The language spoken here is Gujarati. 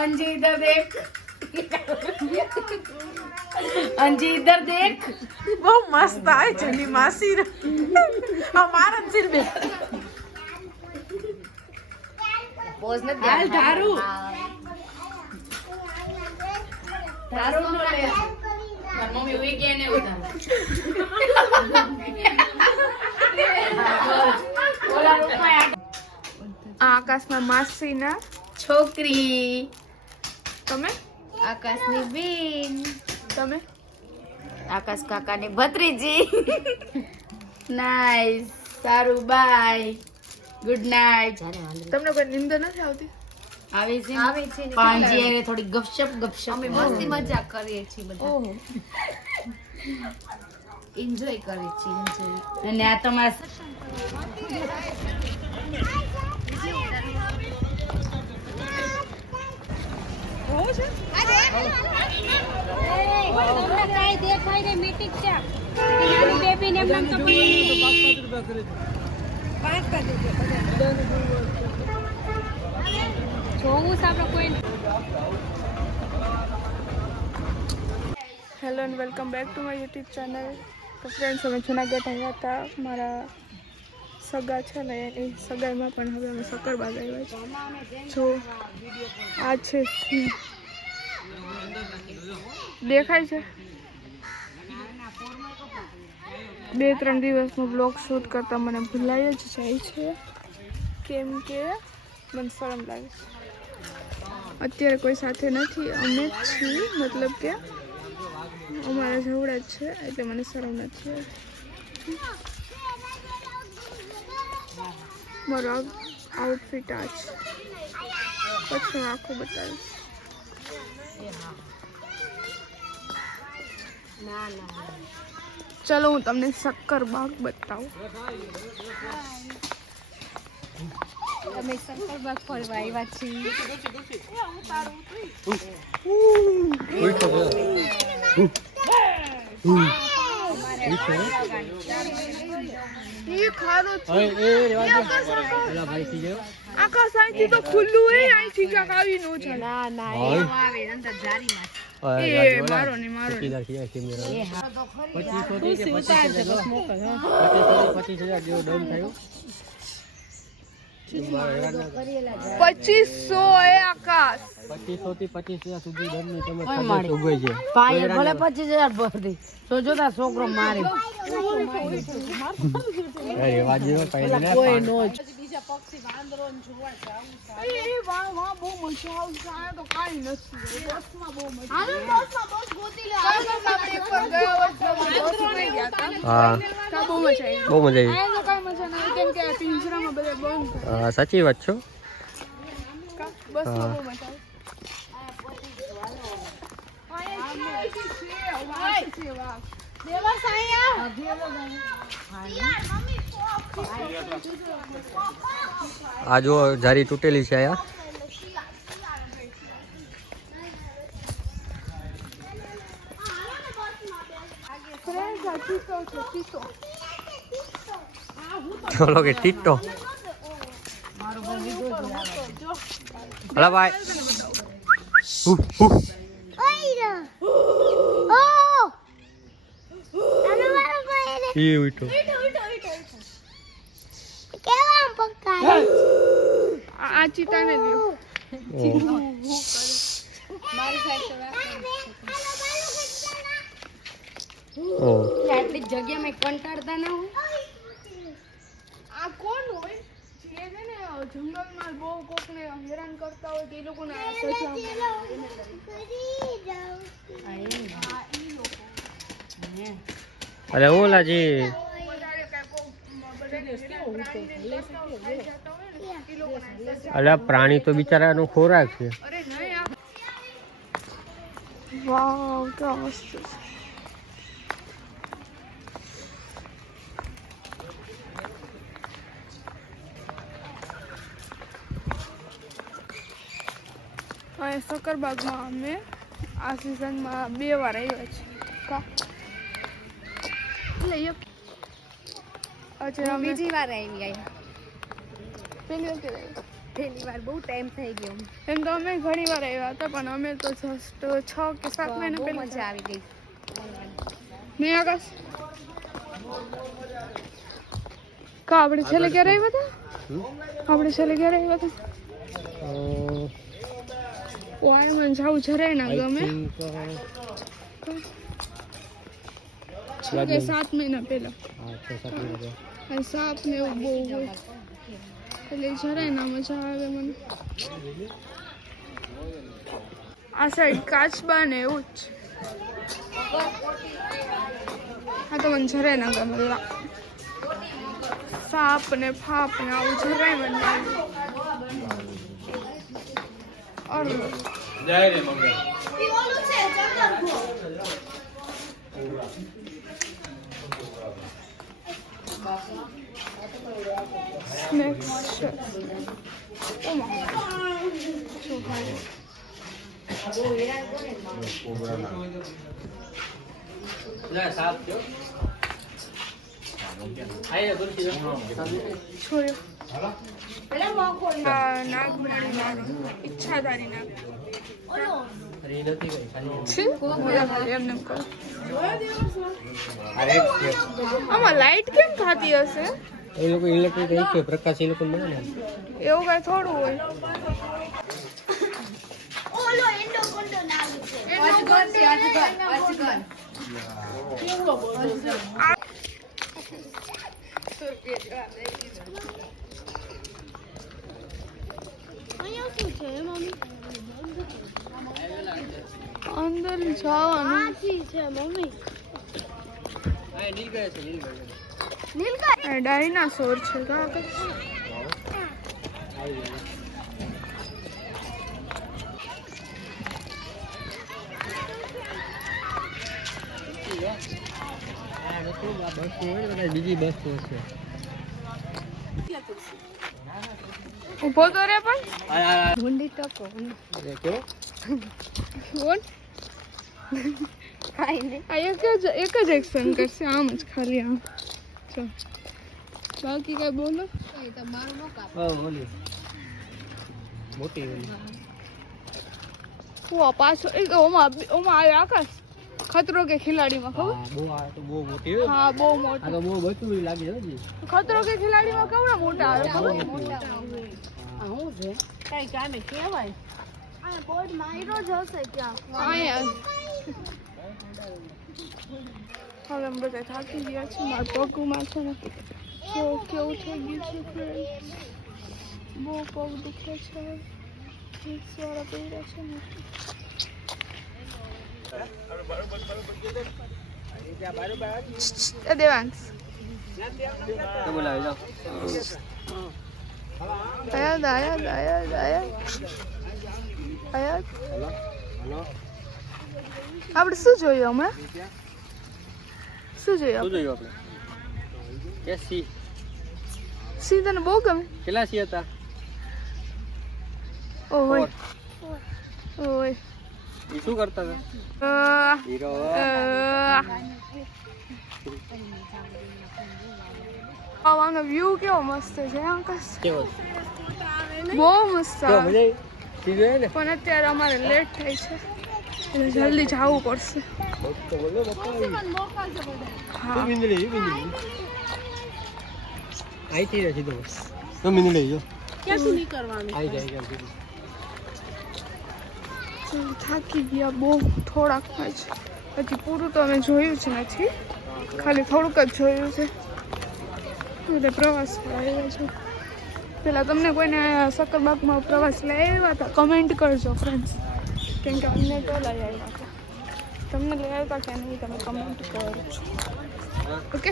अंजी इधर देख अंजी इधर देख બહુ મસ્ત આવે છે ની માસી અમારા સિર બે પોઝ ન હાલ ધારું ધારું નો લે મમ્મી ઉઈ ગયા ને ઉતાર ઓલા રૂપમાં આકાશમાં માસીના છોકરી તમે આકાશની બેન તમે આકાશ કાકાની ભત્રીજી નાઈસ સારું બાય ગુડ નાઈટ તમને કોઈ નિંદર નથી આવતી આવે છે પાંજી એને થોડી ગપશપ અમે મસ્તી મજાક કરીએ છીએ બધા ઓહો એન્જોય કરીએ છીએ એન્જોય અને આ તમારા hello and welcome back to my YouTube channel. તો ફ્રેન્ડ્સ અમે જુનાગઢ આવ્યા હતા મારા સગા છે ને એની સગાઈમાં પણ હવે અમે સક્કરબાગ આવ્યા છીએ. જો આ છે દેખાય છે 2-3 દિવસનો બ્લોગ શૂટ કરતા મને ભૂલાઈ જ જાય છે કેમ કે મને શરમ લાગે છે. અત્યારે કોઈ સાથે નથી અમે જ છીએ મતલબ કે અમારા જવડા જ છે એટલે મને શરમ નથી. મારો આઉટફિટ આ છે પછી હું આખું બતાવીશ. ચલો હું તમને સક્કરબાગ બતાવું. અમે સક્કરબાગ ફરવા આવ્યા છીએ. આકાશ અહીંથી તો ખુલ્લું હોય અહીંથી ક્યાંક આવી ન છે. ના ના એ આવે અંદર જારીમાં એ મારો ને મારો 25,000 જેવો ડન થયો. 2500 એ આકાશ 2500 થી 25,000 સુધી દંડની તમે ખબર ઉગવે છે. પાયે ભલે 25,000 ભરતી તો જોતા છોકરો મારે અરે વાત જેવો પાયે ને કોઈ નો જ એ વાહ વાહ બહુ મજા આવશે. આ તો કાઈ નથી બસમાં બહુ મજા હાલો બસમાં બસ ગોતી લે આપણે એકવાર ગયા વર્ષે બસમાં ગયા હતા. હા તો બહુ મજા આવી. બહુ મજા આવી. આ તો કાઈ મજા નહીં કેમ કે આ પિંજરામાં બધે બંધ છે. હા સાચી વાત છો. બસમાં બહુ મજા આ જો જારી તૂટેલી છે આયા. ચલો કે ટીટો હલા ભાઈ એ ઉઠો આ ચીતાને લ્યો. આટલી જગ્યામાં કંટાળતા ના હોય. આ કોણ હોય જે છે ને જંગલમાં બહુ કોકને હેરાન કરતા હોય તે લોકોને આ સજા અરે ઓલા જે અલા પ્રાણી તો બિચારાનો ખોરાક છે. વાવ કેવા મસ્ત છે. અહીં સક્કરબાગમાં અમે આ સિઝનમાં 2 વાર આવ્યા છીએ. કા લઈએ અચ્છા બીજી વાર આવી પેલી વખતે આવ્યા. પહેલી વાર બહુ ટાઈમ થઈ ગયો એમ તો અમે ઘણી વાર આવ્યા હતા પણ અમે તો જસ્ટ 6 કે 7 મહિના બહુ પહેલા મજા આવી ગઈ નહીં આકાશ કા આપણે છેલ્લે ક્યારે આવ્યા હતા આપણે છેલ્લે ક્યારે આવ્યા હતા ઓય મને જાવું જરાય ના ગમે 6 કે 7 મહિના પહેલા અને સાપ ને એવું બહુ હોય એટલે જરાય ના મજા આવે મને આ સાઈડ કાચબા ને એવું જ હા તો મને જરાય ના ગમે સાપ ને ફાપ ને આવું જરાય મને ના ગમે જય રે mummy Next chef. Oh my. So high. છોડ્યો નાગ બનાવી મારો ઈચ્છાધારી નાગ એમને કહો આમાં લાઈટ કેમ થતી હશે એ લોકો ઇલેક્ટ્રિક કે પ્રકાશ એ લોકો મળે ને એવું કઈ થોડું હોય અંદર જવાનું ડાયનાસોર છે બીજી બસ તો છે ઉભો તો રે પણ ઢૂંઢી ટકો કેવો બોલ આ એક જ એક્સપ્લેન કરશે આમ જ ખાલી આમ ચાલ બાકી કઈ બોલો તમારું નો કાપ ઓલી મોટી ઓલી હું પાછો ઓમાં આવે આકાશ ખતરો કે ખિલાડીમાં ખબર બહુ આ તો બહુ મોટી હોય હા બહુ આ મોટા તો બહુ બચું લાગે છે જી ખતરો કે ખિલાડીમાં કેવડા મોટા આવે ખબર હું છે કઈ કામે કેવાય હવે અમે બધા થાકી ગયા છે મારા પગમાં છે ને જો કેવું થઈ ગયું છે ફ્રેન્ડ બહુ પગ દુખે છે વાળા પહેર્યા છે ને દેવાંશ બોલાવે જાઓ આયાત હલો આપણે શું જોયું હમણાં શું જોયું શું જોયું આપણે કે સી તને બહુ ગમે કેટલા સી હતા ઓય ઓય એ શું કરતા હતા હીરો આવાનો વ્યૂ કેવો મસ્ત છે આકાશ કેવો બહુ મસ્ત કેવો આવે. મજા આવી ને પણ અત્યારે અમારે લેટ થાય છે એટલે જલ્દી જવું પડશે તો બોલો બતા હા મિંદડી આઈતી રહી દો તો મિંદડી જો ક્યાં સુધી કરવાનું આઈ જાય જલ્દી થાકી ગયા બહુ થોડાક જ હજી પૂરું તો અમે જોયું જ નથી ખાલી થોડુંક જ જોયું છે એટલે પ્રવાસ આવ્યા છે પેલા તમને કોઈને સક્કરબાગમાં પ્રવાસ લઈ આવ્યા હતા કમેન્ટ કરજો ફ્રેન્ડ્સ કેમ કે અમને તો લઈ આવ્યા હતા તમને લઈ આવ્યા કે નહીં તમે કમેન્ટ કરજો ઓકે